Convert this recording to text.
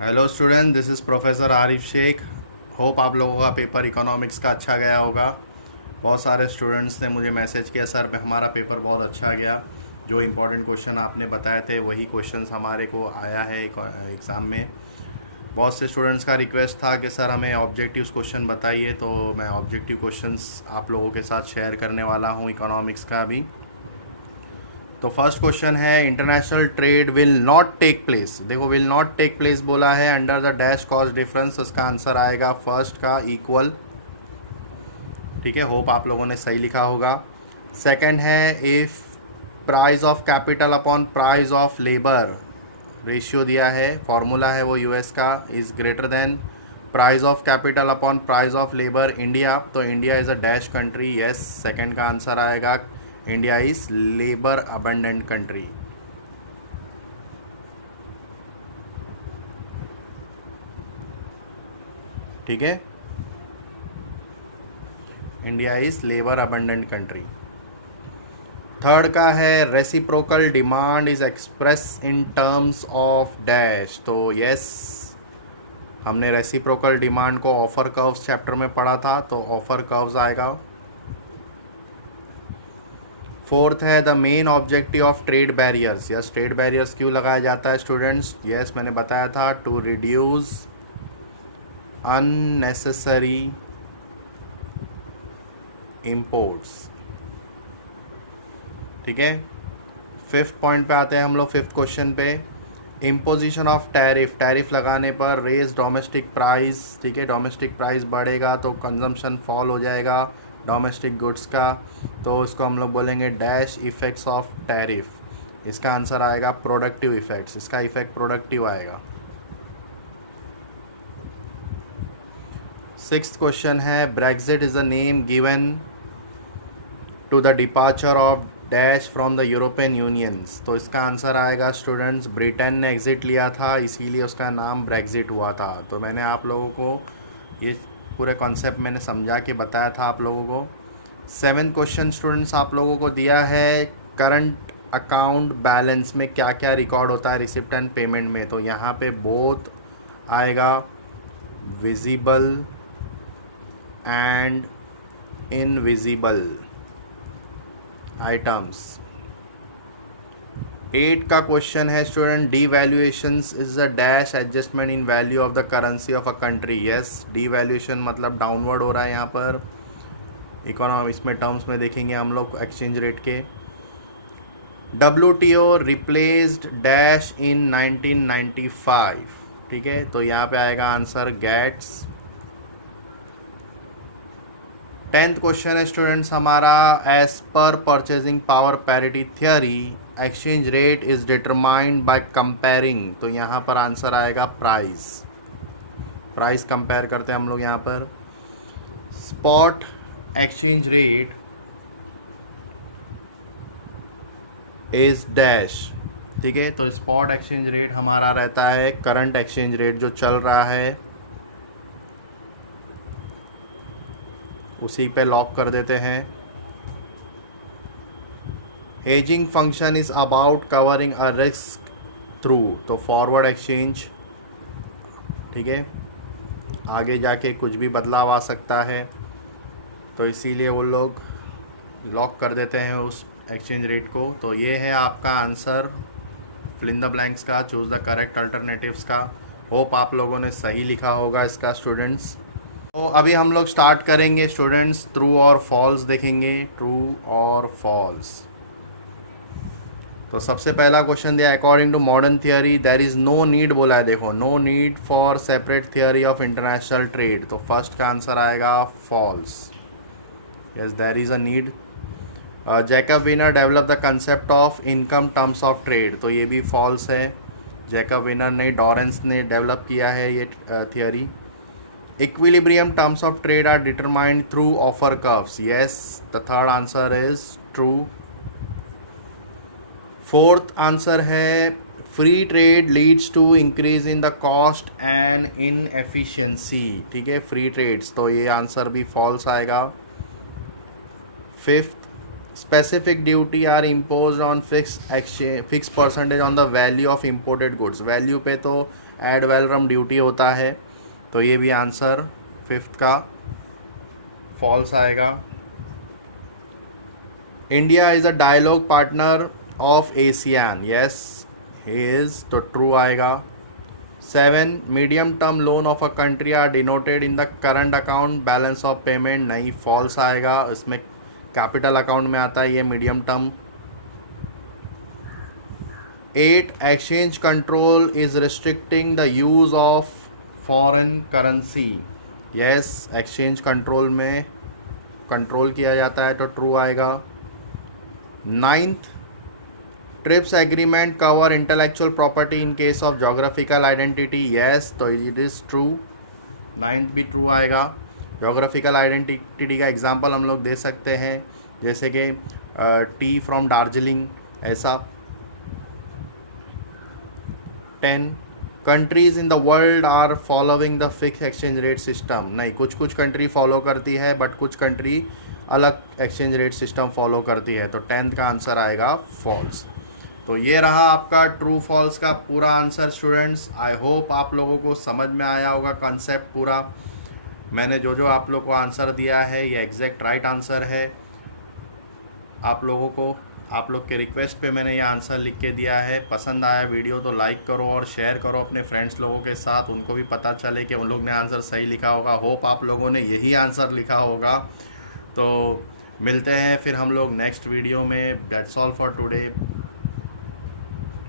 Hello student, this is professor Arif Shaikh. Hope आप लोगों का पेपर इकोनॉमिक्स का अच्छा गया होगा। बहुत सारे स्टूडेंट्स ने मुझे मैसेज किया, सर हमारा पेपर बहुत अच्छा गया, जो इम्पोर्टेंट क्वेश्चन आपने बताए थे वही क्वेश्चंस हमारे को आया है एग्ज़ाम में। बहुत से स्टूडेंट्स का रिक्वेस्ट था कि सर हमें ऑब्जेक्टिव क्वेश्चन बताइए, तो मैं ऑब्जेक्टिव क्वेश्चंस आप लोगों के साथ शेयर करने वाला हूँ इकोनॉमिक्स का भी। तो फर्स्ट क्वेश्चन है, international trade will not take place. देखो, विल नॉट टेक प्लेस बोला है, under the dash cost difference. उसका आंसर आएगा फर्स्ट का इक्वल। ठीक है, होप आप लोगों ने सही लिखा होगा। सेकंड है, if price of capital upon price of labour, ratio दिया है, फॉर्मूला है वो यूएस का, is greater than price of capital upon price of labour India. तो India is a dash country. Yes, second का आंसर आएगा India is labour abundant country. ठीक है, India is labour abundant country. Third का है, reciprocal demand is express in terms of dash. तो yes, हमने reciprocal demand को ऑफर कर्व्स चैप्टर में पढ़ा था, तो ऑफर कर्व्स आएगा। फोर्थ है, the main objective of trade barriers. Yes, trade barriers क्यों लगाया जाता है स्टूडेंट्स? यस, मैंने बताया था, टू रिड्यूस अननेसेसरी इम्पोर्ट्स। ठीक है, फिफ्थ पॉइंट पे आते हैं हम लोग, फिफ्थ क्वेश्चन पे। इम्पोजिशन ऑफ टैरिफ, टैरिफ लगाने पर रेज डोमेस्टिक प्राइस। ठीक है, डोमेस्टिक प्राइस बढ़ेगा तो कंजम्पशन फॉल हो जाएगा डोमेस्टिक गुड्स का, तो इसको हम लोग बोलेंगे डैश इफ़ेक्ट्स ऑफ टैरिफ। इसका आंसर आएगा प्रोडक्टिव इफ़ेक्ट्स। इसका इफ़ेक्ट प्रोडक्टिव आएगा। सिक्स्थ क्वेश्चन है, Brexit is a name given to the departure of dash from the European unions. तो इसका आंसर आएगा स्टूडेंट्स, ब्रिटेन ने एग्ज़िट लिया था इसीलिए उसका नाम ब्रेग्जिट हुआ था। तो मैंने आप लोगों को ये पूरे कॉन्सेप्ट मैंने समझा के बताया था आप लोगों को। सेवेंथ क्वेश्चन स्टूडेंट्स आप लोगों को दिया है, करंट अकाउंट बैलेंस में क्या क्या रिकॉर्ड होता है रिसिप्ट एंड पेमेंट में। तो यहाँ पे बोथ आएगा, विजिबल एंड इनविजिबल आइटम्स। 8 का क्वेश्चन है student, D valuations is a dash adjustment in value of the currency of a country. Yes, D valuation मतलब डाउनवर्ड हो रहा है यहाँ पर। इकोनॉमिक्स में टर्म्स में देखेंगे हम लोग एक्सचेंज रेट के। WTO replaced dash in 1995। ठीक है, तो यहाँ पे आएगा आंसर गैट्स। 10th क्वेश्चन है स्टूडेंट्स हमारा, as per purchasing power parity theory exchange rate is determined by comparing. तो यहाँ पर आंसर आएगा प्राइस। प्राइस कंपेयर करते हैं हम लोग यहाँ पर। Spot exchange rate is dash. ठीक है, तो स्पॉट एक्सचेंज रेट हमारा रहता है करंट एक्सचेंज रेट जो चल रहा है, उसी पे लॉक कर देते हैं। Hedging function is about covering a risk through, तो फॉरवर्ड एक्सचेंज। ठीक है, आगे जाके कुछ भी बदलाव आ सकता है, तो इसीलिए वो लोग लॉक कर देते हैं उस एक्सचेंज रेट को। तो ये है आपका answer fill in the blanks का, चूज़ द करेक्ट अल्टरनेटिव्स का। होप आप लोगों ने सही लिखा होगा इसका स्टूडेंट्स। तो अभी हम लोग स्टार्ट करेंगे स्टूडेंट्स, ट्रू और फॉल्स देखेंगे, ट्रू और फॉल्स। तो सबसे पहला क्वेश्चन दिया, according to modern theory there is no need बोला है। देखो, no need for separate theory of international trade, तो फर्स्ट का आंसर आएगा false. Yes, there is a need. Jacob Viner develop the concept of income terms of trade, तो ये भी false है। जैकब विनर ने, डॉरेंस ने डेवलप किया है ये theory. Equilibrium terms of trade are determined through offer curves. Yes, the third answer is true. Fourth answer है, free trade leads to increase in the cost and in efficiency. ठीक है, free trades, तो ये answer भी false आएगा। Fifth, specific duty are impose on fix percentage on the value of imported goods. Value पे तो ad valorem duty होता है, तो ये भी आंसर 5th का फॉल्स आएगा। India is a dialogue partner of ASEAN, yes he is, तो ट्रू आएगा। 7 medium term loan of a country are denoted in the current account balance of payment, नहीं फॉल्स आएगा, इसमें कैपिटल अकाउंट में आता है ये medium term. 8 exchange control is restricting the use of foreign currency, yes exchange control में control किया जाता है, तो ट्रू आएगा। 9th TRIPS agreement cover intellectual property in case of geographical identity, yes, तो इट इज़ ट्रू, 9th भी true आएगा। Geographical identity का एग्जांपल हम लोग दे सकते हैं, जैसे कि टी फ्रॉम दार्जिलिंग, ऐसा। 10 countries in the world are following the fix exchange rate system, नहीं कुछ कुछ कंट्री फॉलो करती है बट कुछ कंट्री अलग एक्सचेंज रेट सिस्टम फॉलो करती है, तो 10th का आंसर आएगा फॉल्स। तो ये रहा आपका ट्रू फॉल्स का पूरा आंसर स्टूडेंट्स। आई होप आप लोगों को समझ में आया होगा कॉन्सेप्ट पूरा। मैंने जो जो आप लोग को आंसर दिया है ये एग्जैक्ट राइट आंसर है। आप लोगों को आप लोग के रिक्वेस्ट पे मैंने ये आंसर लिख के दिया है। पसंद आया वीडियो तो लाइक करो और शेयर करो अपने फ्रेंड्स लोगों के साथ, उनको भी पता चले कि उन लोग ने आंसर सही लिखा होगा। होप आप लोगों ने यही आंसर लिखा होगा। तो मिलते हैं फिर हम लोग नेक्स्ट वीडियो में। That's all for today.